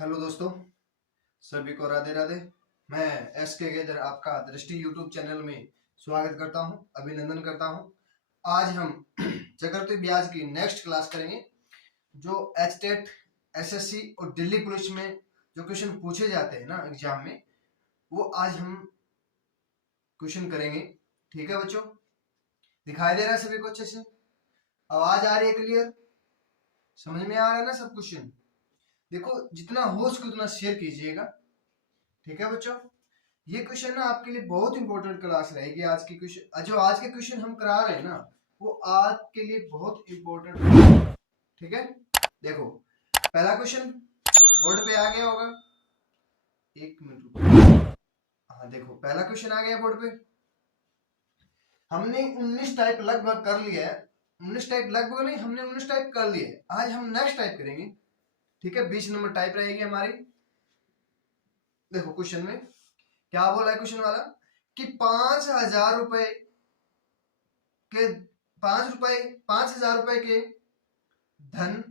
Hello दोस्तों, सभी को राधे राधे। मैं एस के गेजर आपका दृष्टि यूट्यूब चैनल में स्वागत करता हूं, अभिनंदन करता हूं। आज हम चक्रवृद्धि ब्याज की नेक्स्ट क्लास करेंगे। जो एचटेट, एसएससी और दिल्ली पुलिस में जो क्वेश्चन पूछे जाते हैं ना एग्जाम में, वो आज हम क्वेश्चन करेंगे। ठीक है बच्चों, दिखाई दे रहा है सभी को अच्छे से? आवाज आ रही है क्लियर? समझ में आ रहा है ना सब क्वेश्चन? देखो, जितना हो सके उतना शेयर कीजिएगा। ठीक है बच्चों, ये क्वेश्चन ना आपके लिए बहुत इंपॉर्टेंट क्लास रहेगी। आज की क्वेश्चन, जो आज के क्वेश्चन हम करा रहे हैं ना, वो आज के लिए बहुत इंपॉर्टेंट। ठीक है, देखो पहला क्वेश्चन बोर्ड पे आ गया होगा। एक मिनट रुको। हाँ देखो, पहला क्वेश्चन आ गया बोर्ड पे। हमने 19 टाइप लगभग कर लिया है। 19 टाइप लगभग नहीं, हमने 19 टाइप कर लिए। आज हम नेक्स्ट टाइप करेंगे। ठीक है, 20 नंबर टाइप रहेगी हमारी। देखो क्वेश्चन में क्या बोला है क्वेश्चन वाला कि 5,000 रुपए के 5,000 रुपए के धन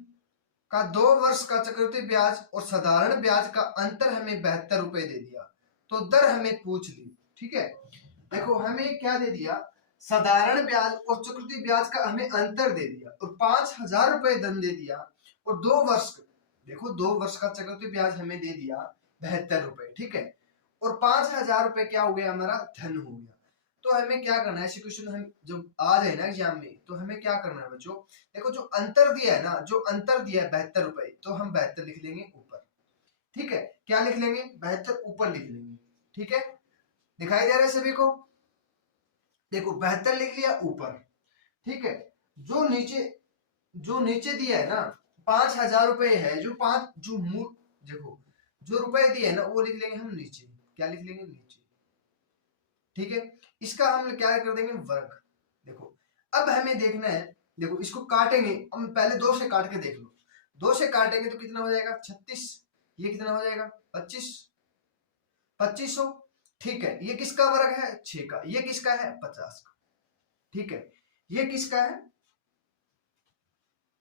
का 2 वर्ष का चक्रवृद्धि ब्याज और साधारण ब्याज का अंतर हमें 72 रुपए दे दिया, तो दर हमें पूछ ली। ठीक है, देखो हमें क्या दे दिया, साधारण ब्याज और चक्रवृद्धि ब्याज का हमें अंतर दे दिया और 5,000 रुपए धन दे दिया और 2 वर्ष, देखो 2 वर्ष का चक्रवृद्धि ब्याज हमें दे दिया 72 रुपए। ठीक है, और 5,000 रुपए क्या हो गया, हमारा धन हो गया। तो हमें क्या करना है, ऐसे क्वेश्चन हम जो आ जाए ना एग्जाम में, तो हमें क्या करना है बच्चों, देखो जो अंतर दिया है ना, जो अंतर दिया है 72 रुपए, तो हम 72 लिख लेंगे ऊपर। ठीक है, क्या लिख लेंगे, 72 ऊपर लिख लेंगे। ठीक है, दिखाई दे रहा है सभी को? देखो 72 लिख लिया ऊपर। ठीक है, जो नीचे दिया है ना 5,000 रुपए है, जो मूल, देखो जो रुपए दिए है ना वो लिख लेंगे हम नीचे। क्या लिख लेंगे, नीचे। ठीक है, इसका हम क्या कर देंगे, वर्ग। देखो अब हमें देखना है, देखो इसको काटेंगे हम, पहले 2 से काट के देख लो। 2 से काटेंगे तो कितना हो जाएगा, 36। ये कितना हो जाएगा, 2500। ठीक है, ये किसका वर्ग है, 6 का। ये किसका है, 50 का। ठीक है, ये किसका है,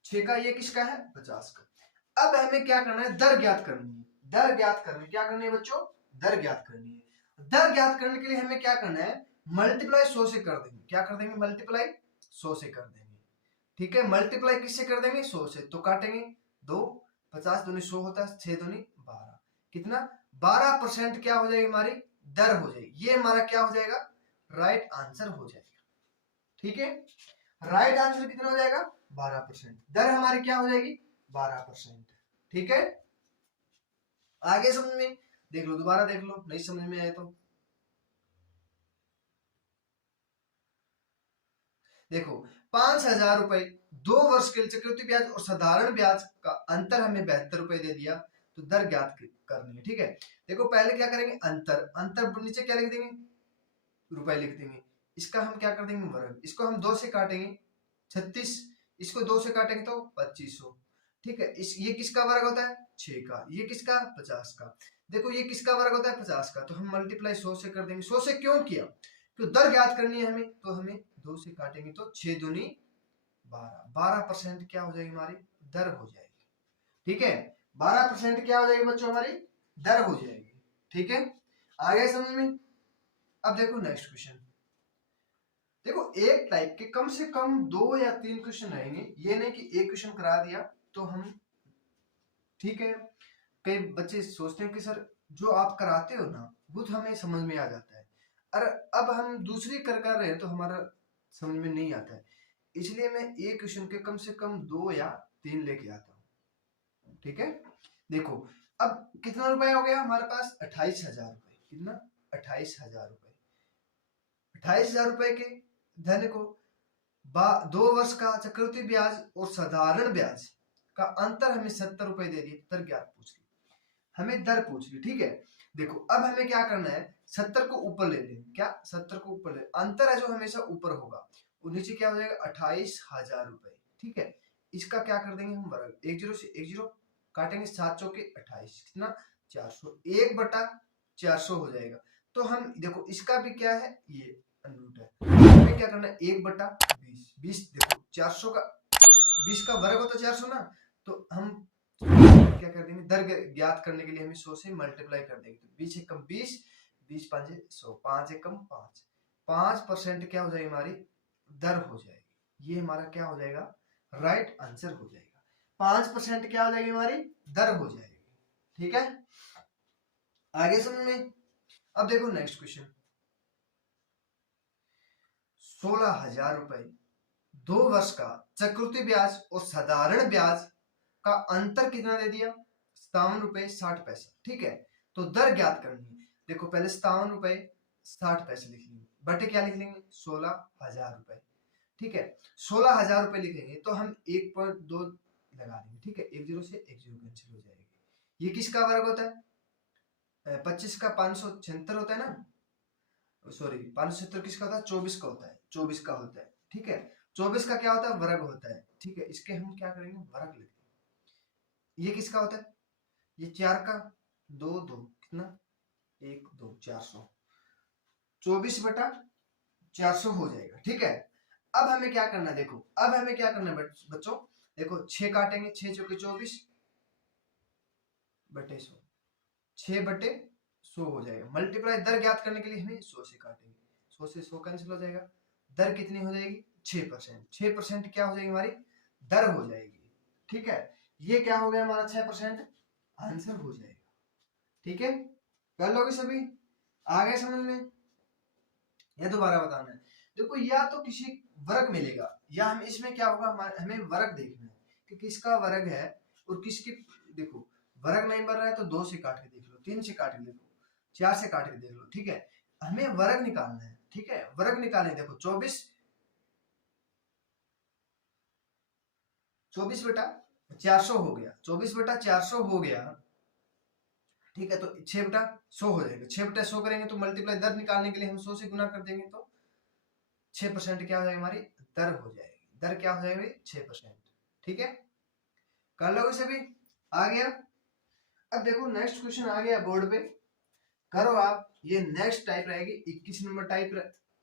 6 का। ये किसका है, 50 का। अब हमें क्या करना है, दर ज्ञात करनी है। दर ज्ञात करनी, क्या करनी है बच्चों, दर ज्ञात करनी है। दर ज्ञात करने के लिए हमें क्या करना है, मल्टीप्लाई 100 से कर देंगे। क्या कर देंगे, मल्टीप्लाई 100 से कर देंगे। ठीक है, मल्टीप्लाई किससे कर देंगे, 100 से। तो काटेंगे 2, 50 दूनी 100 होता है, 6 दूनी 12, कितना 12% क्या हो जाएगी, हमारी दर हो जाएगी। ये हमारा क्या हो जाएगा, राइट आंसर हो जाएगा। ठीक है, राइट आंसर कितना हो जाएगा, 12%। दर हमारी क्या हो जाएगी, 12%। ठीक है, आगे समझ में देख लो, दोबारा देख लो, नहीं समझ में आए तो। देखो 5,000 रुपए 2 वर्ष के लिए चक्रवृद्धि ब्याज और साधारण ब्याज का अंतर हमें 72 रुपए दे दिया, तो दर ज्ञात करनी है। ठीक है, देखो पहले क्या करेंगे, अंतर, अंतर नीचे क्या लिख देंगे, रुपए लिख देंगे। इसका हम क्या कर देंगे, वर्ग। इसको हम 2 से काटेंगे 36, इसको 2 से काटेंगे तो 2500। ठीक है, ये किसका वर्ग होता है, 6 का। ये किसका, 50 का। देखो ये किसका वर्ग होता है, 50 का। तो हम मल्टीप्लाई 100 से कर देंगे। 100 से क्यों किया, तो दर ज्ञात करनी है हमें, तो हमें 2 से काटेंगे तो 6 दूनी 12, 12% क्या हो जाएगी, हमारी दर हो जाएगी। ठीक है, 12% क्या हो जाएगी बच्चों, हमारी दर हो जाएगी। ठीक है, आ गया समझ में? अब देखो नेक्स्ट क्वेश्चन। देखो एक टाइप के कम से कम 2 या 3 क्वेश्चन रहेंगे, ये नहीं कि एक क्वेश्चन करा दिया तो हम। ठीक है, कई बच्चे सोचते हैं कि सर जो आप कराते हो ना वो तो हमें समझ में आ जाता है, और अब हम दूसरी कर रहे हैं तो हमारा समझ में नहीं आता है। इसलिए मैं एक क्वेश्चन के कम से कम 2 या 3 लेके आता हूँ। ठीक है, देखो अब कितना रुपया हो गया हमारे पास, 28,000 रुपए। कितना, 28,000 रुपए। 28,000 रुपए के धन को 2 वर्ष का चक्रवृद्धि ब्याज और साधारण ब्याज का अंतर हमें 70 रुपए दे दिए, दर ज्ञात पूछ ली, हमें दर पूछ ली। ठीक है, देखो अब हमें क्या करना है, 70 को ऊपर ले लें। क्या, 70 को ऊपर ले, अंतर है जो हमेशा ऊपर होगा, और नीचे क्या हो जाएगा, 28,000 रुपए। ठीक है, इसका क्या कर देंगे हम, वर्ग। 1 0 से 1 0 काटेंगे, 7 चौके 28, कितना 400, 1/400 हो जाएगा। तो हम देखो इसका भी क्या है, ये अनुरूप है। हमें क्या करना है, 1/20, 20। देखो 400 का 20 का वर्ग होता है 400 ना, तो हम क्या कर देंगे, दर ज्ञात करने के लिए हमें 100 से मल्टीप्लाई कर देंगे। तो 20 एकम 20, 20 पांचे 100, 5 एकम 5, 5% क्या हो जाएगी हमारी दर हो जाएगी। ये हमारा क्या हो जाएगा, राइट आंसर हो जाएगा। 5% क्या हो जाएगी हमारी दर हो जाएगी। ठीक है, आगे समझ में। अब देखो नेक्स्ट क्वेश्चन, 16,000 रुपए 2 वर्ष का चक्रवृद्धि ब्याज और साधारण ब्याज का अंतर कितना दे दिया, 57 रुपए 60 पैसा। ठीक है, तो दर ज्ञात करनी है। देखो पहले 57 रुपए 60 पैसे लिख लेंगे, बटे क्या लिख लेंगे 16,000 रुपए। ठीक है, 16,000 रुपए लिखेंगे तो हम 1.2 लगा देंगे। ठीक है, एक जीरो से एक जीरो कैंसिल हो जाएगी। ये किसका वर्ग होता है, 25 का 576 होता है ना, सॉरी 576 किसका होता है, 24 का होता है, 24 का होता है। ठीक है, 24 का क्या होता है, वर्ग होता है। ठीक है, इसके हम क्या करेंगे, वर्ग लिखेंगे। ये किसका होता है, ये 4 का 2 2 कितना 1 2 400, 24 बटा 400 हो जाएगा। ठीक है, अब हमें क्या करना है, देखो अब हमें क्या करना है बच्चों, देखो 6 काटेंगे, 6 चौके 24 बटे 100, 6 बटे 100 हो जाएगा। मल्टीप्लाई दर ज्ञात करने के लिए हमें 100 से काटेंगे, 100 से 100 कैंसिल हो जाएगा। दर कितनी हो जाएगी 6%, 6% क्या हो जाएगी हमारी दर हो जाएगी। ठीक है, ये क्या हो गया हमारा 6% आंसर हो जाएगा। ठीक है, कर लोगे सभी, आगे समझ में, या दोबारा बताना है। देखो या तो किसी वर्ग मिलेगा या हम इसमें क्या होगा, हमें वर्ग देखना है कि किसका वर्ग है और किसकी। देखो वर्ग नहीं बन रहा है तो 2 से काट के देख लो, 3 से काट के देख लो, 4 से काट के देख लो। ठीक है, हमें वर्ग निकालना है। ठीक है, वर्ग निकालें, देखो 24 बटा 400 हो गया, 24 बटा 400 हो गया। ठीक है, तो 6 बटा 100 हो जाएगा। 6 बटा 100 करेंगे तो मल्टीप्लाई दर निकालने के लिए हम 100 से गुना कर देंगे, तो 6% क्या हो जाएगी हमारी दर हो जाएगी। दर क्या हो जाएगी 6%। ठीक है, कर लोगे सभी, आ गया। अब देखो नेक्स्ट क्वेश्चन आ गया बोर्ड पे, करो आप। ये नेक्स्ट टाइप रहेगी, 21 नंबर टाइप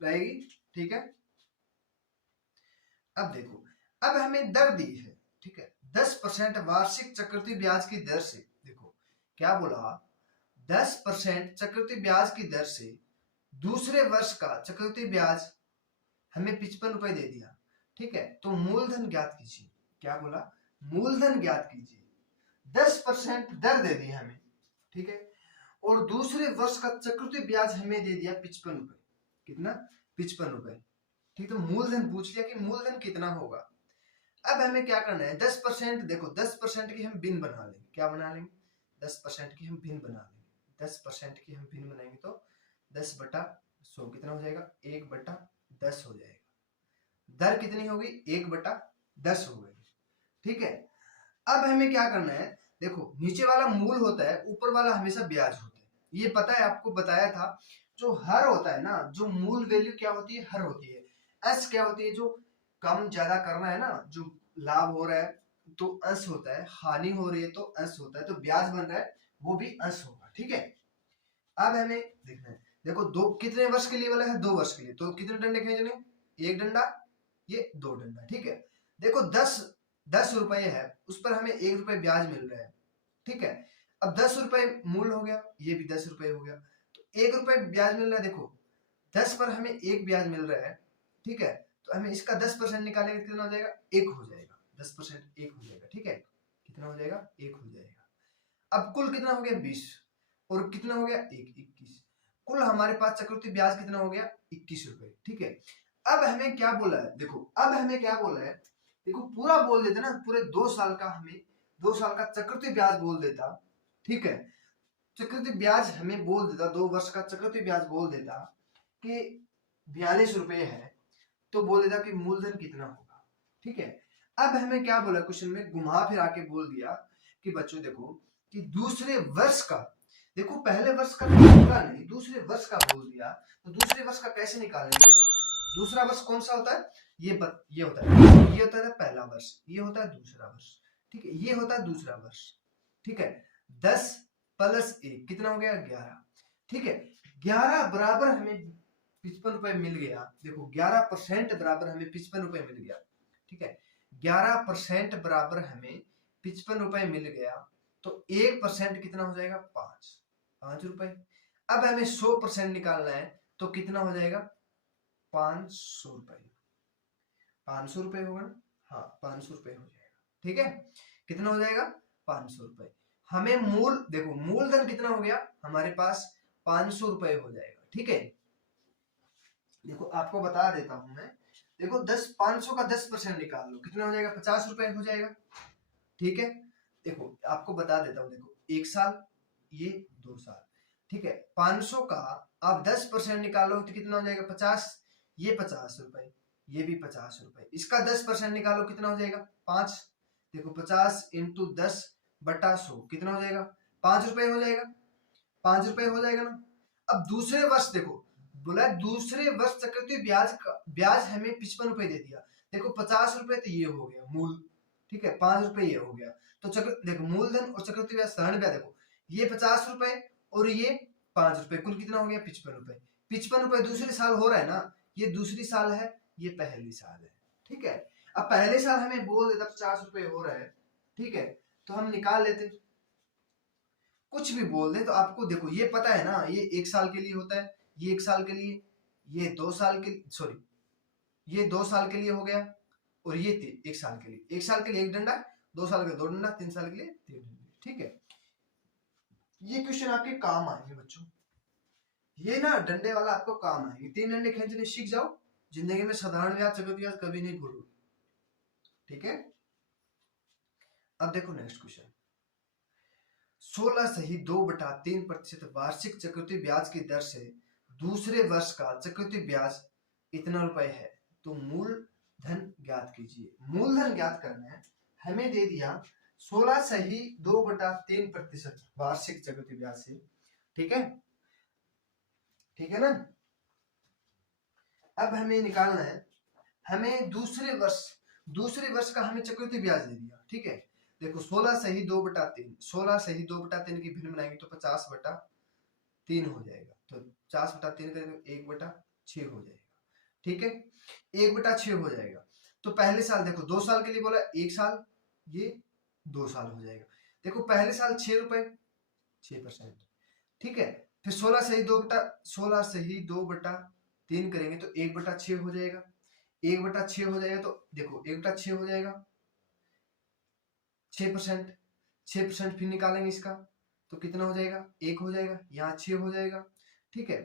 रहेगी। ठीक है, अब देखो, अब हमें दर दी है। ठीक है, 10% वार्षिक चक्रवृद्धि ब्याज की दर से, देखो क्या बोला, 10% चक्रवृद्धि ब्याज की दर से दूसरे वर्ष का चक्रवृद्धि ब्याज हमें 55 रुपए दे दिया। ठीक है, तो मूलधन ज्ञात कीजिए। क्या बोला, मूलधन ज्ञात कीजिए। 10% दर दे दी हमें। ठीक है, और दूसरे वर्ष का चक्रवृद्धि ब्याज हमें दे दिया 55 रुपए। कितना 55 रुपए। ठीक, तो मूलधन पूछ लिया कि मूलधन कितना होगा। अब हमें क्या करना है, 10%, देखो 10% की हम भिन्न बना लेंगे। क्या बना लेंगे, 10% की हम भिन्न बना लेंगे। 10% की हम भिन्न बनाएंगे तो 10 बटा 100 कितना हो जाएगा, 1 बटा 10 हो जाएगा। दर कितनी होगी, 1 बटा 10 हो गई। ठीक है, अब हमें क्या करना है, देखो नीचे वाला मूल होता है, ऊपर वाला हमेशा ब्याज होता है। ये पता है, आपको बताया था। जो हर होता है ना, जो मूल वैल्यू क्या होती है, हर होती है। एस क्या होती है, जो कम ज्यादा करना है ना, जो लाभ हो रहा है तो अंश होता है, हानि हो रही है तो अंश होता है, तो ब्याज बन रहा है वो भी अंश होगा। ठीक है, अब हमें देखना है, देखो दो कितने वर्ष के लिए वाला है, 2 वर्ष के लिए, तो कितने डंडे खींचने, 1 डंडा, ये 2 डंडा। ठीक है, देखो 10 रुपए है, उस पर हमें 1 रुपए ब्याज मिल रहा है। ठीक है, अब 10 रुपए मूल हो गया, ये भी 10 रुपए हो गया, तो 1 रुपए ब्याज मिल रहा है। देखो 10 पर हमें 1 ब्याज मिल रहा है। ठीक है, तो हमें इसका 10% निकालेंगे, कितना हो जाएगा, 1 हो जाएगा। 10% 1 हो जाएगा। ठीक है, कितना हो जाएगा, 1 हो जाएगा। अब कुल कितना हो गया, 20, और कितना हो गया, 1 21। कुल हमारे पास चक्रवृद्धि ब्याज कितना हो गया, 21 रुपए। ठीक है, अब हमें क्या बोला है, देखो अब हमें क्या बोला है, देखो पूरा बोल देता ना, पूरे 2 साल का, हमें 2 साल का चक्रवृद्धि ब्याज बोल देता। ठीक है, चक्रवृद्धि ब्याज हमें बोल देता, 2 वर्ष का चक्रवृद्धि ब्याज बोल देता कि 42 रुपए है, तो बोल देता कि मूलधन कितना होगा। ठीक है, अब हमें क्या बोला क्वेश्चन में, घुमा फिर आके बोल दिया कि बच्चों देखो कि दूसरे वर्ष का, देखो पहले वर्ष का पूरा नहीं, दूसरे वर्ष का बोल दिया, तो दूसरे वर्ष का कैसे निकालेंगे। देखो दूसरा वर्ष कौन सा होता है, ये होता है, ये होता है पहला वर्ष, ये होता है दूसरा वर्ष। ठीक है, ये होता है दूसरा वर्ष। ठीक है, 10 प्लस 1 कितना हो गया, 11। ठीक है, 11 बराबर हमें 55 रुपए मिल गया। देखो 11% बराबर हमें 55 रुपए मिल गया। ठीक है, 11% बराबर हमें 55 रुपए मिल गया तो 1% कितना हो जाएगा? 5 रुपए। अब हमें 100% निकालना है तो कितना हो जाएगा? 500 रुपए। 500 रुपए होगा ना? हाँ 500 रुपए हो जाएगा। ठीक है, कितना हो जाएगा? 500 रुपए। हमें मूल देखो, मूलधन कितना हो गया हमारे पास? 500 रुपए हो जाएगा। ठीक है, देखो आपको बता देता हूं मैं। देखो 500 का 10% निकाल लो, कितना हो जाएगा? 50 रुपए हो जाएगा। ठीक है, देखो आपको बता देता हूँ। देखो 1 साल, ये 2 साल। ठीक है, 500 का आप 10% निकालो तो कितना हो जाएगा? 50। ये 50 रुपए, ये भी 50 रुपए। इसका 10% निकालो, कितना हो जाएगा? 5। देखो 50 इंटू 10/100 कितना हो जाएगा? 5 रुपए हो जाएगा। 5 रुपए हो जाएगा ना? अब दूसरे वर्ष देखो, बोला दूसरे वर्ष चक्रवृद्धि ब्याज का ब्याज हमें 55 रुपए दे दिया। देखो 50 रुपए तो ये हो गया मूल। ठीक है, 5 रुपए ये हो गया। तो चक्र देखो मूलधन और चक्रवृद्धि ब्याज साधारण ब्याज, देखो ये 50 रुपए और ये 5 रुपए, कुल कितना हो गया? 55 रुपए। 55 रुपए दूसरे साल हो रहा है ना, ये दूसरी साल है, ये पहली साल है। ठीक है, अब पहले साल हमें बोल देता 50 रुपए हो रहा है। ठीक है, तो हम निकाल लेते, कुछ भी बोल दे तो आपको देखो ये पता है ना, ये 1 साल के लिए होता है, ये 1 साल के लिए, ये 2 साल के, सॉरी ये 2 साल के लिए हो गया, और ये 1 साल के लिए। 1 साल के लिए 1 डंडा, 2 साल के लिए 2 डंडा, 3 साल के लिए 3 डंडे। ठीक है, ये क्वेश्चन आपके काम आएंगे बच्चों, ये ना डंडे वाला आपको काम आएंगे। 3 डंडे खींचने सीख जाओ, जिंदगी में साधारण ब्याज चक्रवृद्धि ब्याज कभी नहीं भूलो। ठीक है, अब देखो नेक्स्ट क्वेश्चन। 16 सही 2/3% वार्षिक चक्रवृद्धि ब्याज की दर से दूसरे वर्ष का चक्रवृद्धि ब्याज इतना रुपए है, तो मूलधन ज्ञात कीजिए। मूलधन ज्ञात करना है, हमें दे दिया 16 सही 2/3% वार्षिक चक्रवृद्धि ब्याज से। ठीक है, ठीक है ना? अब हमें निकालना है, हमें दूसरे वर्ष का हमें चक्रवृद्धि ब्याज दे दिया। ठीक है, देखो 16 सही 2/3, 16 सही 2/3 की भिन्न बनाएंगे तो 50/3 हो जाएगा। तो 50/3 करेंगे तो 1/6 हो जाएगा। ठीक है, 1/6 हो जाएगा। तो पहले साल देखो 2 साल के लिए बोला, 1 साल, ये 2 साल हो जाएगा। देखो पहले साल 6 रुपए, 6%। ठीक है, फिर 16 सही 2/3 करेंगे तो 1/6 हो जाएगा। 1/6 हो जाएगा तो देखो 1/6 हो जाएगा 6%। 6% फिर निकालेंगे इसका तो कितना हो जाएगा? 1 हो जाएगा, यहाँ 6 हो जाएगा। ठीक है,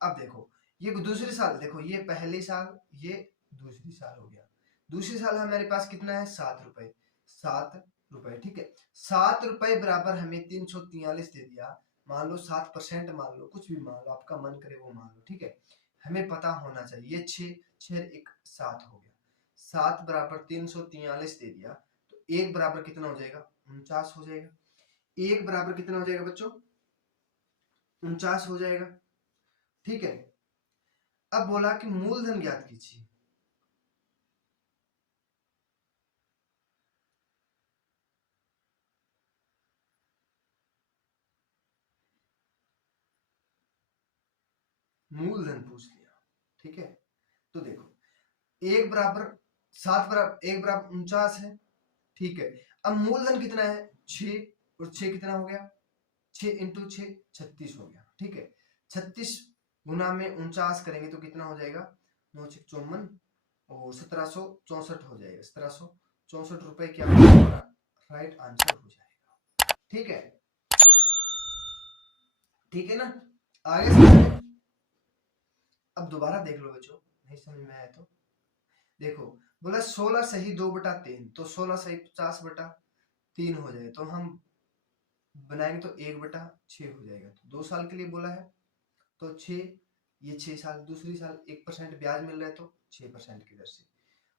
अब देखो ये दूसरे साल, देखो ये पहले साल, ये दूसरी साल हो गया। दूसरी साल हमारे पास कितना है? 7 रुपए, 7 रुपए। ठीक है, 7 रुपए बराबर हमें 343 दे दिया। मान लो 7%, मान लो कुछ भी मान लो, आपका मन करे वो मान लो। ठीक है, हमें पता होना चाहिए। ये 6 1 7 हो गया, 7 बराबर 343 दे दिया, तो 1 बराबर कितना हो जाएगा? 49 हो जाएगा। 1 बराबर कितना हो जाएगा बच्चों? 49 हो जाएगा। ठीक है, अब बोला कि मूलधन ज्ञात कीजिए। मूलधन पूछ लिया। ठीक है, तो देखो 1 बराबर 7 बराबर 1 बराबर 49 है। ठीक है, अब मूलधन कितना है? 6, और 6 कितना हो गया? 6 इंटू 6 36 हो गया। ठीक है, 36 गुना में 49 करेंगे तो कितना हो जाएगा? 9 6 54 और 1764 हो जाएगा। 1764 रुपए क्या हमारा राइट आंसर हो जाएगा। ठीक है, ठीक है ना? आगे समझ में? अब दोबारा देख लो बच्चों, नहीं समझ में आया तो देखो, बोला 16 सही 2/3, तो 16 सही 50/3 हो जाए तो हम बनाएंगे तो 1/6 हो जाएगा। तो 2 साल के लिए बोला है तो 6, ये 6 साल, दूसरी साल 1% ब्याज मिल रहा है तो 6% की दर से,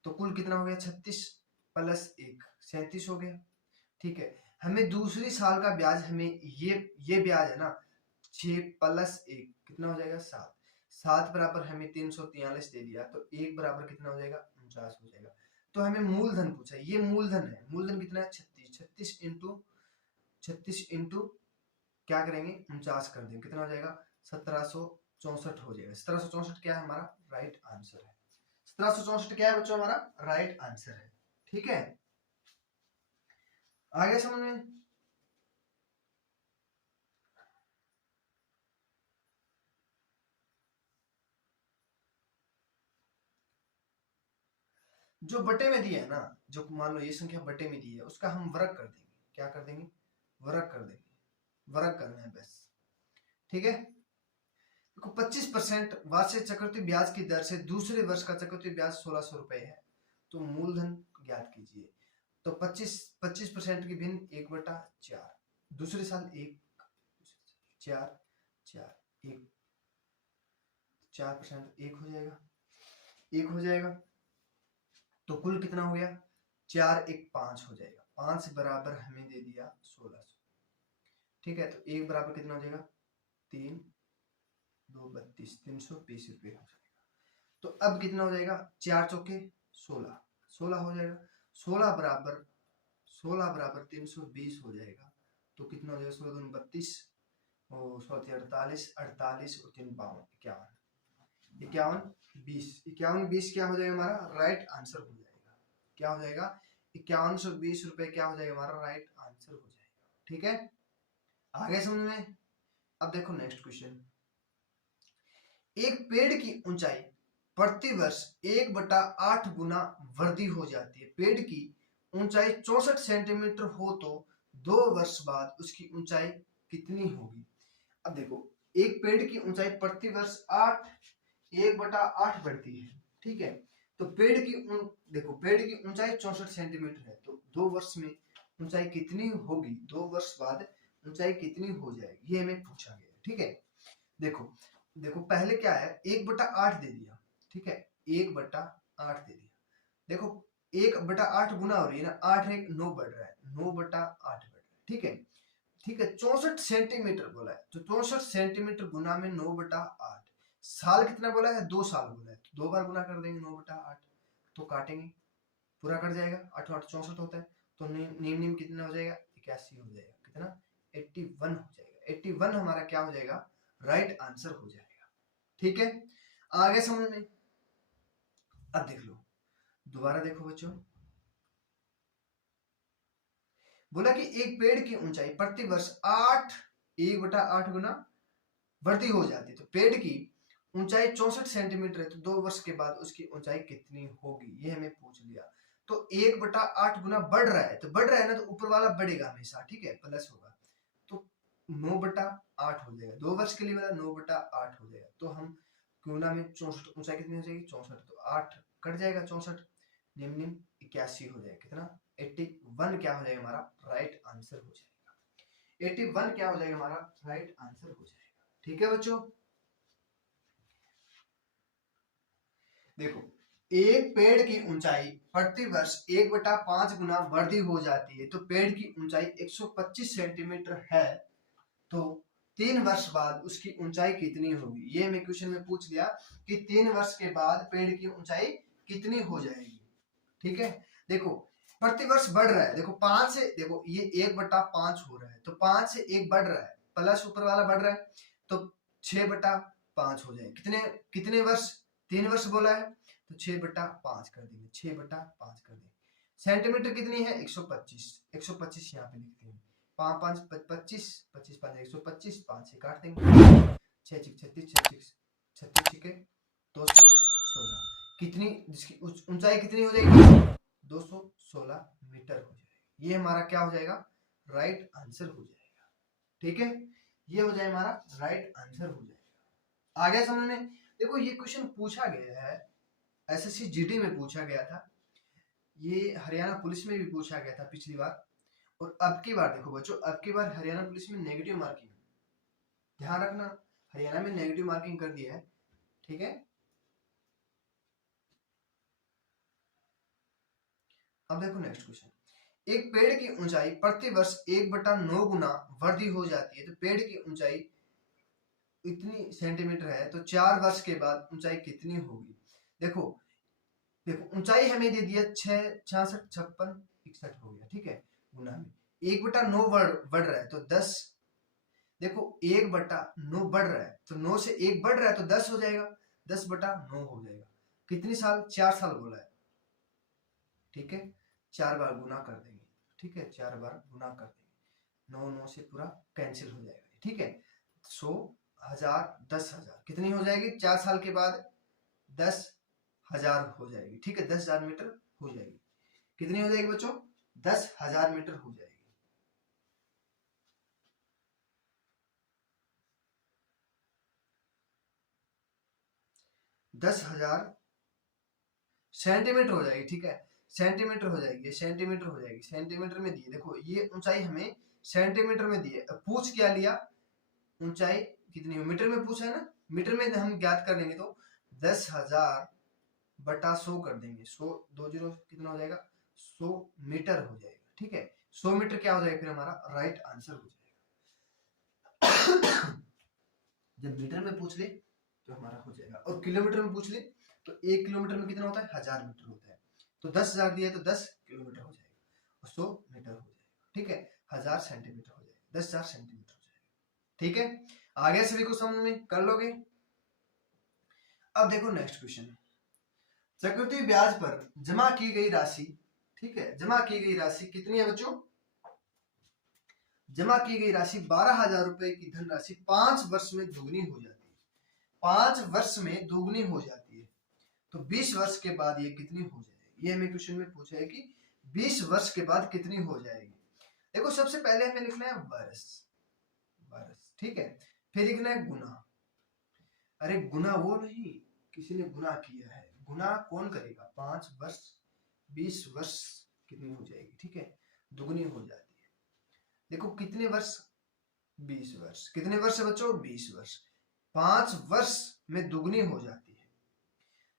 तो कुल कितना हो गया? 36 प्लस 1 37 हो गया। ठीक है, हमें दूसरी साल का ब्याज, हमें ये ब्याज है ना, 6 प्लस 1 कितना हो जाएगा? 7। 7 बराबर हमें 343 दे दिया, तो 1 बराबर कितना हो जाएगा? 49 हो जाएगा। तो हमें मूलधन पूछा, ये मूलधन है। मूलधन कितना है? 36 36 इंटू क्या करेंगे? 49 कर देंगे, कितना हो जाएगा? 1764 हो जाएगा। 1764 क्या है हमारा राइट आंसर है। 1764 क्या है बच्चों? हमारा राइट आंसर है। ठीक है, आगे समझ में? जो बटे में दिया है ना, जो मान लो ये संख्या बटे में दी है, उसका हम वर्ग कर देंगे। क्या कर देंगे? वर्ग कर देंगे। वर्ग करना है बस, ठीक है। देखो 25% वार्षिक चक्रवृद्धि ब्याज की दर से दूसरे वर्ष का चक्रवृद्धि ब्याज 1600 रुपए है, तो मूलधन ज्ञात कीजिए। तो 25% की भिन्न 1/4, दूसरे साल 1 4 4 1 4% 1 हो जाएगा, 1 हो जाएगा। तो कुल कितना हो गया? 4 1 5 हो जाएगा। 5 बराबर हमें दे दिया 1600, ठीक है। तो 1 बराबर कितना हो जाएगा? 3 2 32, 320 रुपये हो जाएगा। तो अब कितना हो जाएगा? 4 चौके 16, 16 हो जाएगा। 16 बराबर 320 हो जाएगा। तो कितना हो जाएगा? 16 दूनी 32 और 16 48, 48 और 3 52, 51, 51 20, 51 20 क्या हो जाएगा हमारा? राइट आंसर हो जाएगा। क्या हो जाएगा? 5120 रुपए क्या हो जाएगा हमारा? राइट आंसर हो जाएगा, ठीक है। आगे समझ में? अब देखो नेक्स्ट क्वेश्चन। एक पेड़ की ऊंचाई प्रति वर्ष 1/8 गुना वृद्धि हो जाती है। पेड़ की ऊंचाई 64 सेंटीमीटर हो तो 2 वर्ष बाद उसकी ऊंचाई कितनी होगी? अब देखो, एक पेड़ की ऊंचाई प्रति वर्ष 1/8 बढ़ती है, ठीक है। तो देखो पेड़ की ऊंचाई 64 सेंटीमीटर है, तो 2 वर्ष में ऊंचाई कितनी होगी? 2 वर्ष बाद ऊंचाई कितनी हो जाएगी, ये हमें पूछा गया, ठीक है। देखो देखो पहले क्या है? 1/8 दे दिया, ठीक है। 1/8 दे दिया। देखो 1/8 गुना हो रही है ना, 8 1 9 बढ़ रहा है, 9/8 बढ़ रहा है, ठीक है। ठीक है, 64 सेंटीमीटर बोला है, तो 64 सेंटीमीटर गुना में 9/8। साल कितना बोला है? 2 साल बोला है, तो 2 बार गुना कर देंगे 9/8, तो काटेंगे, पूरा कट जाएगा। 8 8 64 होता है, तो नीम नीम कितना हो जाएगा? 81 हो जाएगा। कितना? 81 हो जाएगा। 81 हमारा क्या हो जाएगा? राइट आंसर हो जाएगा, ठीक है। आगे समझ में? अब देख लो, दोबारा देखो बच्चों। बोला कि एक पेड़ की ऊंचाई प्रति वर्ष 1/8 गुना वृद्धि हो जाती है, तो पेड़ की ऊंचाई 64 सेंटीमीटर है, तो 2 वर्ष के बाद उसकी ऊंचाई कितनी होगी, ये हमें पूछ लिया। तो 1/8 गुना बढ़ रहा है, तो बढ़ रहा है ना, तो ऊपर वाला बढ़ेगा हमेशा, ठीक है, प्लस होगा, तो 9/8 हो जाएगा। 2 वर्ष के लिए वाला 9/8 हो जाएगा। तो हम गुना में 64, ऊंचाई कितनी हो जाएगी? 64, तो 8 कट जाएगा, 64 निम निम 81 हो जाएगा। कितना? 81 क्या हो जाएगा हमारा? राइट आंसर हो जाएगा। 81 क्या हो जाएगा हमारा? राइट आंसर हो जाएगा, ठीक है बच्चों। देखो, एक पेड़ की ऊंचाई प्रति वर्ष 1/5 गुना वृद्धि हो जाती है, तो पेड़ की ऊंचाई 125 सेंटीमीटर है, तो 3 वर्ष बाद उसकी ऊंचाई कितनी होगी? ये हमें क्वेश्चन में पूछ लिया कि 3 वर्ष के बाद पेड़ की ऊंचाई कितनी हो जाएगी, ठीक है। देखो प्रति वर्ष बढ़ रहा है, देखो 5 से, देखो ये 1/5 हो रहा है, तो 5 से 1 बढ़ रहा है, प्लस ऊपर वाला बढ़ रहा है, तो 6/5 हो जाए। कितने कितने वर्ष? 3 वर्ष बोला है, तो 6/5 कर देंगे, 6/5 कर देंगे। सेंटीमीटर कितनी है? 125, 125 यहाँ पे लिखते हैं। 5 5 25, 25 5 125, 5 से काट देंगे, 6 6 36, 36 36 के 216, कितनी, जिसकी ऊंचाई कितनी हो जाएगी? 216 मीटर हो जाएगी। ये हमारा क्या हो जाएगा? राइट आंसर हो जाएगा, ठीक है। ये हो जाए हमारा राइट आंसर हो जाएगा। आगे समझ में? देखो ये क्वेश्चन पूछा गया है, एसएससी जीडी में पूछा गया था, ये हरियाणा पुलिस में भी पूछा गया था पिछली बार, और अब की बार देखो बच्चों, अब की बार हरियाणा पुलिस में नेगेटिव मार्किंग, ध्यान रखना, हरियाणा में नेगेटिव मार्किंग कर दिया है, ठीक है। अब देखो नेक्स्ट क्वेश्चन। एक पेड़ की ऊंचाई प्रति वर्ष 1/9 गुना वृद्धि हो जाती है, तो पेड़ की ऊंचाई इतनी सेंटीमीटर है, तो 4 वर्ष के बाद ऊंचाई कितनी होगी? देखो देखो ऊंचाई हमें दे दिया 6 66 56 61 हो गया, ठीक है, गुना में 1/9 बढ़ रहा है, तो 10, देखो 1/9 बढ़ रहा है, तो 9 से 1 बढ़ रहा है, तो 10 हो जाएगा, 10/9 हो जाएगा। कितनी साल? 4 साल बोला है, ठीक है, 4 बार गुना कर देंगे, ठीक है, 4 बार गुना कर देंगे, 9 9 से पूरा कैंसिल हो जाएगा, ठीक है। 100, 1000, 10,000 कितनी हो जाएगी 4 साल के बाद 10,000 हो जाएगी, ठीक है, 10,000 मीटर हो जाएगी। कितनी हो जाएगी बच्चों 10,000 मीटर हो जाएगी। 10,000 सेंटीमीटर हो जाएगी, ठीक है, सेंटीमीटर हो जाएगी, सेंटीमीटर हो जाएगी, सेंटीमीटर में दिए, देखो ये ऊंचाई हमें सेंटीमीटर में दिए, पूछ क्या लिया ऊंचाई कितनी हो, मीटर में पूछा है ना, मीटर में हम ज्ञात कर देंगे तो 10,000 बटा 100 कर देंगे, 100 2 जीरो कितना हो जाएगा 100 मीटर हो जाएगा, ठीक है। 100 मीटर क्या हो जाएगा फिर हमारा राइट आंसर हो जाएगा। जब मीटर में पूछ ले तो हमारा हो जाएगा, और किलोमीटर में पूछ ले तो 1 किलोमीटर में कितना होता है 1000 मीटर होता है, तो 10,000 दिया तो 10 किलोमीटर हो जाएगा, और 100 मीटर हो जाएगा, ठीक है, 1000 सेंटीमीटर हो जाएगा, 10,000 सेंटीमीटर हो जाएगा, ठीक है। आगे सभी को समझ में कर लोगे। अब देखो नेक्स्ट क्वेश्चन, चक्रवृद्धि ब्याज पर जमा की गई राशि, ठीक है, जमा की गई राशि कितनी है बच्चों, जमा की गई राशि 12,000 रुपए की धनराशि 5 वर्ष में दुगनी हो जाती है, 5 वर्ष में दुगनी हो जाती है, तो 20 वर्ष के बाद ये कितनी हो जाएगी, ये हमें क्वेश्चन में पूछा है कि 20 वर्ष के बाद कितनी हो जाएगी। देखो सबसे पहले हमें लिखना है वर्ष, वर्ष, ठीक है, फिर लिखना है गुना, अरे गुना वो नहीं, किसी ने गुना किया है, गुना कौन करेगा, 5 वर्ष 20 वर्ष कितनी हो जाएगी, ठीक है, दुगनी हो जाती है। देखो कितने वर्ष 20 वर्ष, कितने वर्ष है बच्चों 20 वर्ष, 5 वर्ष में दुगनी हो जाती है,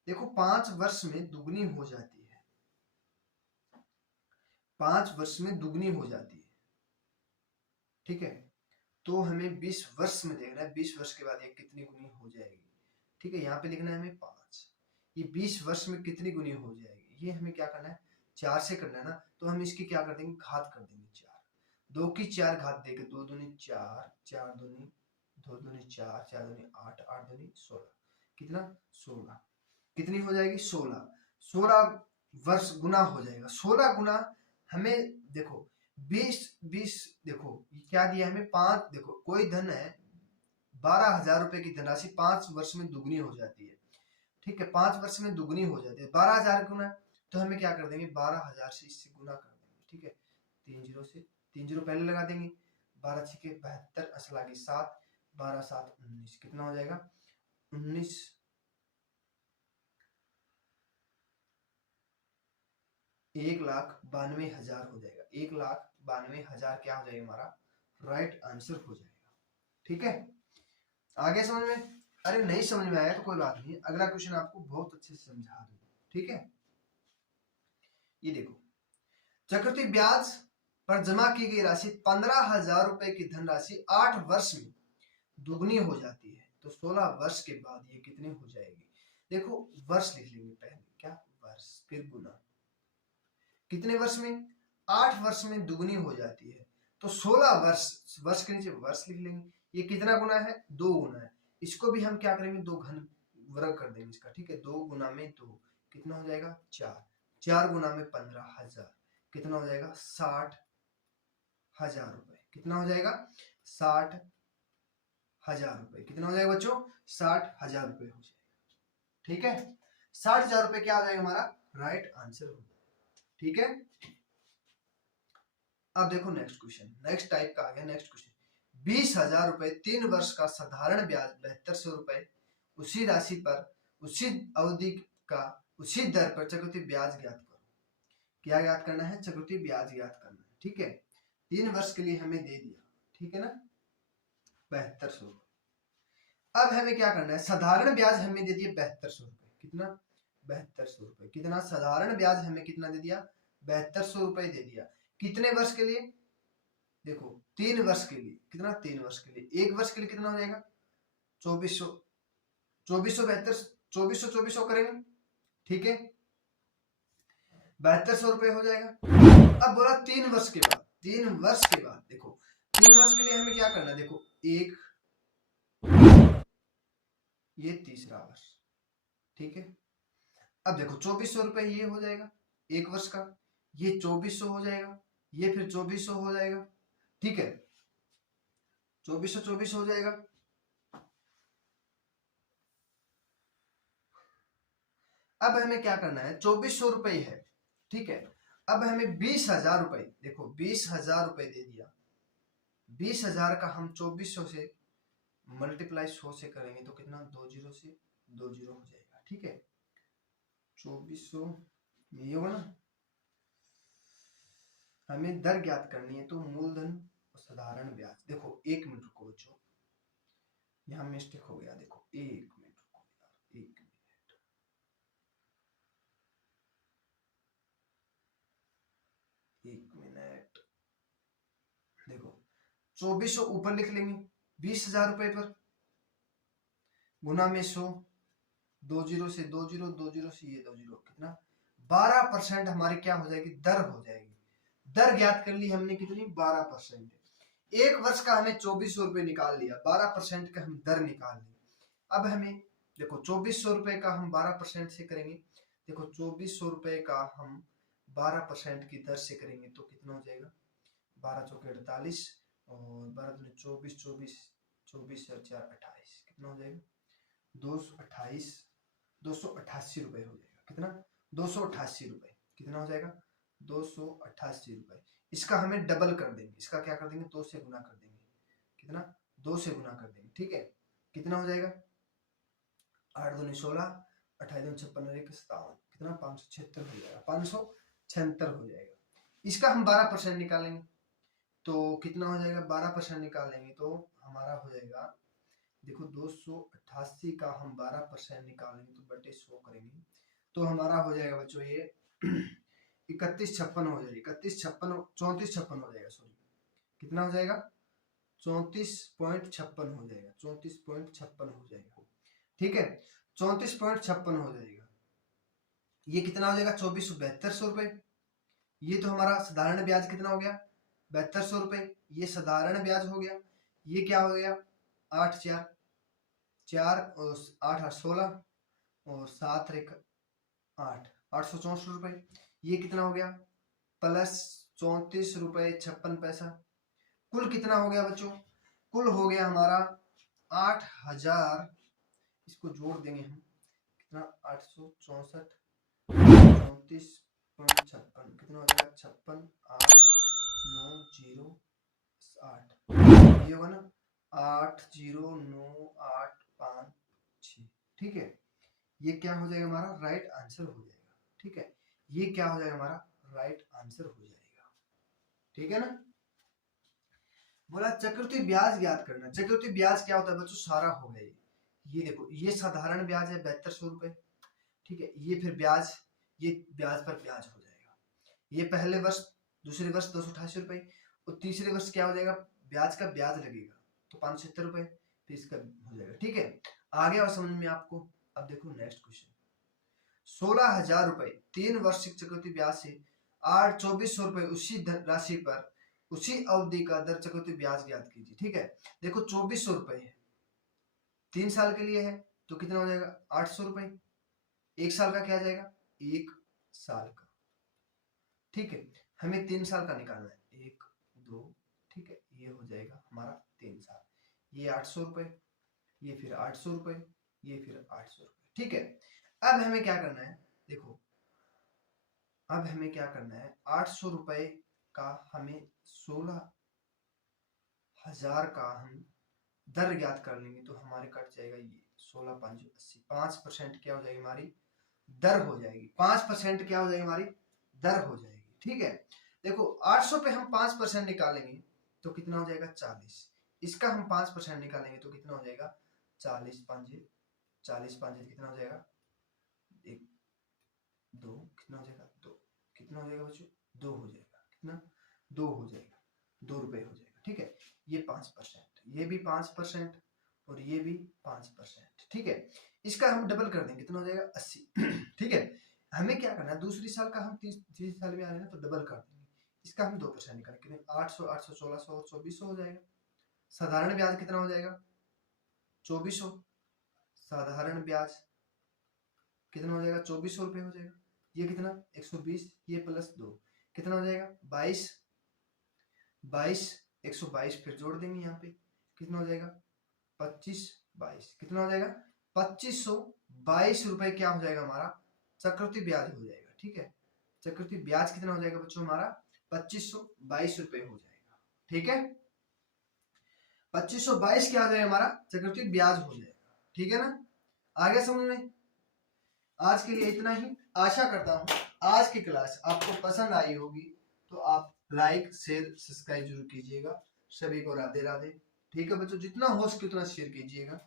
देखो 5 वर्ष में दुगनी हो जाती है, 5 वर्ष में दुगनी हो जाती है, ठीक है, तो हमें 20 वर्ष में देखना है 20 वर्ष के बाद ये कितनी गुनी हो जाएगी, ठीक है, यहाँ पे लिखना है हमें 5, ये 20 वर्ष में कितनी गुनी हो जाएगी, ये हमें क्या करना है 4 से करना है ना, तो हम इसकी क्या कर देंगे घात कर देंगे 4, 2 की 4 घात देके 2 दूनी 4, 4 दूनी 2 दूनी 4, 4 दूनी 8, 8 दूनी 16, कितना 16, कितनी हो जाएगी 16, 16 वर्ष गुना हो जाएगा, 16 गुना हमें देखो 20 देखो क्या दिया हमें 5, देखो कोई धन है 12,000 रुपए की धनराशि 5 वर्ष में दुगनी हो जाती है, ठीक है, 5 वर्ष में दुगनी हो जाती है, 12,000 गुना, तो हमें क्या कर देंगे 12,000 से इससे गुना कर देंगे, ठीक है, 3 जीरो से 3 जीरो पहले लगा देंगे, 12 छके 72 असलागी 7, 12 7 19, कितना हो जाएगा 19, 1,92,000 हो जाएगा, 1,92,000 क्या हो जाएगा हमारा राइट आंसर हो जाएगा, ठीक है। आगे समझ में, अरे नहीं समझ में आया तो कोई बात नहीं, अगला क्वेश्चन आपको बहुत अच्छे से समझा दूंगा, ठीक है। ये देखो चक्रवृद्धि ब्याज पर जमा की गई राशि 15,000 रुपए की धनराशि 8 वर्ष में दुगनी हो जाती है, तो 16 वर्ष के बाद ये कितनी हो जाएगी, देखो वर्ष लिख लेंगे पहले, क्या वर्ष, फिर गुना, कितने वर्ष में 8 वर्ष में दुगनी हो जाती है, तो 16 वर्ष, वर्ष के नीचे वर्ष लिख लेंगे, ये कितना गुना है 2 गुना है, इसको भी हम क्या करेंगे 2 घन वर्ग कर देंगे इसका, ठीक है, 2 गुना में 2 कितना हो जाएगा 4, 4 गुना में 15,000 कितना हो जाएगा 60,000 रुपए, कितना हो जाएगा 60,000 रुपए, कितना हो जाएगा बच्चों 60,000 रुपए हो जाएगा, ठीक है, 60,000 रुपए क्या हो जाएगा हमारा राइट आंसर हो जाएगा, ठीक है। अब देखो नेक्स्ट क्वेश्चन, नेक्स्ट टाइप का आ गया नेक्स्ट क्वेश्चन, 20,000 रुपए 3 वर्ष का साधारण ब्याज 7200 रुपए, उसी राशि पर उसी अवधि का उसी दर पर चक्रवृद्धि ब्याज ज्ञात करो, क्या ज्ञात करना है चक्रवृद्धि ब्याज ज्ञात करना है, ठीक है, 3 वर्ष के लिए हमें दे दिया, ठीक है ना 7200, अब हमें क्या करना है साधारण ब्याज हमें दे दिया 7200 रुपए, कितना 7200 रुपए, कितना साधारण ब्याज हमें कितना दे दिया 7200 रुपए दे दिया, कितने वर्ष के लिए, देखो 3 वर्ष के लिए, कितना 3 वर्ष के लिए, 1 वर्ष के लिए कितना हो जाएगा 2400, 2400 करेंगे, ठीक है 7200 रुपए हो जाएगा। अब बोला 3 वर्ष के बाद, 3 वर्ष के बाद देखो 3 वर्ष के लिए हमें क्या करना है, देखो एक ये तीसरा वर्ष, ठीक है, अब देखो 2400 रुपए ये हो जाएगा 1 वर्ष का, ये 2400 हो जाएगा, ये फिर 2400 हो जाएगा। ठीक है, 2424 हो जाएगा। अब हमें क्या करना है, 2400 रुपए है। ठीक है, अब हमें 20,000 रुपए, देखो 20,000 रुपए दे दिया। 20,000 का हम 2400 से मल्टीप्लाई 100 से करेंगे तो कितना, 20 से 20 हो जाएगा। ठीक है, 2400 ये होगा ना। हमें दर ज्ञात करनी है, तो मूलधन और साधारण ब्याज। देखो 1 मिनट रुको बच्चों, यहाँ मिस्टेक हो गया। देखो 1 मिनट रुको यार, 1 मिनट। देखो 2400 ऊपर लिख लेंगे, 20,000 रुपए पर गुना में 100, 20 से 20, 20 से ये 20, कितना 12% हमारी क्या हो जाएगी, दर हो जाएगी। दर ज्ञात कर ली हमने कितनी, 12%। एक वर्ष का हमें 2400 रुपए निकाल लिया, 12% का हम दर निकाल ली। अब हमें देखो 2400 रुपए का हम 12% से करेंगे। देखो 2400 रुपए का हम 12% की दर से करेंगे तो कितना हो जाएगा, 12 चौके 48 और 12 दूनी 24, 24 और 4 28, कितना हो जाएगा, 228, 288 रुपए हो जाएगा। कितना, 288 रुपए। कितना हो जाएगा, 288 रुपए। इसका हमें डबल कर देंगे, इसका क्या कर देंगे, 2 से गुना कर देंगे। कितना, 2 से गुना कर देंगे। ठीक है, कितना हो जाएगा, 8 दूनी 16, 28 दूनी 56 और 1 57, कितना 576 हो जाएगा, 576 हो जाएगा। इसका हम 12% निकालेंगे तो कितना हो जाएगा, 12% निकालेंगे तो हमारा हो जाएगा, देखो 288 का हम 12% निकालेंगे तो बटे 100 करेंगे तो हमारा हो जाएगा बच्चों ये 3156 हो जाएगा, 3456 हो जाएगा। सॉरी, कितना हो जाएगा, 34.56 हो जाएगा, 34.56 हो जाएगा। ठीक है, 34.56 हो जाएगा। ये कितना हो जाएगा, 24,72 रुपए। ये तो हमारा साधारण ब्याज कितना हो गया, 7200 रुपए। ये साधारण ब्याज हो गया। ये क्या हो गया, 8 4 4 और 8 8 16 और 7 1 8, 864 रुपए। ये कितना हो गया, प्लस 34 रुपए 56 पैसा। कुल कितना हो गया बच्चों, कुल हो गया हमारा 8,000, इसको जोड़ देंगे हम, कितना 864 34.56, कितना हो जाएगा 56 8 9 0 8, ये होगा ना 8 0 9 8 5 6। ठीक है, ये क्या हो जाएगा, हमारा राइट आंसर हो जाएगा। ठीक है, ये क्या हो जाएगा, हमारा राइट आंसर हो जाएगा। ठीक है ना। बोला चक्रवृद्धि ब्याज ज्ञात करना। चक्रवृद्धि ब्याज क्या होता है बच्चों, सारा हो गया। ये देखो ये साधारण ब्याज है 7200 रुपए। ठीक है, ये फिर ब्याज, ये ब्याज पर ब्याज हो जाएगा। ये पहले वर्ष, दूसरे वर्ष 288 रुपए और तीसरे वर्ष क्या हो जाएगा, ब्याज का ब्याज लगेगा तो 570 रुपए, फिर इसका हो जाएगा। ठीक है, आगे और समझ में आपको। अब देखो नेक्स्ट क्वेश्चन, 16,000 रुपए 3 वार्षिक चक्रवृद्धि ब्याज से 2400 रुपए उसी राशि पर उसी अवधि का दर चक्रवृद्धि ब्याज ज्ञात कीजिए। ठीक है, देखो 2400 रुपए है, 3 साल के लिए है तो कितना हो जाएगा, 800 रुपए। 1 साल का क्या आ जाएगा, 1 साल का। ठीक है, हमें 3 साल का निकालना है, 1 2। ठीक है, ये हो जाएगा हमारा 3 साल। ये 800 रुपए, ये फिर 800 रुपए, ये फिर 800 रुपए। ठीक है, अब हमें क्या करना है, देखो अब हमें क्या करना है, 800 रुपए का हमें 16,000 का हम दर ज्ञात कर लेंगे तो हमारे कट जाएगा ये 16 5 80, 5% क्या हो जाएगी हमारी दर हो जाएगी। 5% क्या हो जाएगी हमारी दर हो जाएगी। ठीक है, देखो 800 पे हम 5% निकालेंगे तो कितना हो जाएगा 40। इसका हम 5% निकालेंगे तो कितना हो जाएगा 40 5 कितना हो जाएगा 1 2, कितना हो जाएगा 2, कितना हो जाएगा बच्चों 2 हो जाएगा। कितना 2 हो जाएगा, 2 रुपए हो जाएगा। ठीक है, ये 5%, ये भी 5% और ये भी 5%। ठीक है, इसका हम डबल कर देंगे, कितना हो जाएगा 80। ठीक है, हमें क्या करना है, दूसरी साल का हम तीसरी साल में आ रहे हैं तो डबल कर देंगे। इसका हम 2% निकालेंगे, 800 800 1600 और 2400 हो जाएगा। साधारण ब्याज कितना हो जाएगा 2400। साधारण ब्याज कितना हो जाएगा 2400 रुपए हो जाएगा। ये कितना 120, ये प्लस 2 कितना हो जाएगा 22 22, 122 फिर जोड़ देंगे यहाँ पे, कितना हो जाएगा 25, 22, कितना हो जाएगा 2522 रुपए क्या हो जाएगा हमारा चक्रवृद्धि ब्याज हो जाएगा। ठीक है, चक्रवृद्धि ब्याज कितना हो जाएगा बच्चों हमारा 2522 रुपए हो जाएगा। ठीक है, 2522 क्या आ जाएगा हमारा चक्रवृद्धि ब्याज हो जाएगा। ठीक है ना, आगे समझ में। आज के लिए इतना ही, आशा करता हूँ आज की क्लास आपको पसंद आई होगी, तो आप लाइक शेयर सब्सक्राइब जरूर कीजिएगा। सभी को राधे राधे। ठीक है बच्चों, जितना हो सके उतना शेयर कीजिएगा।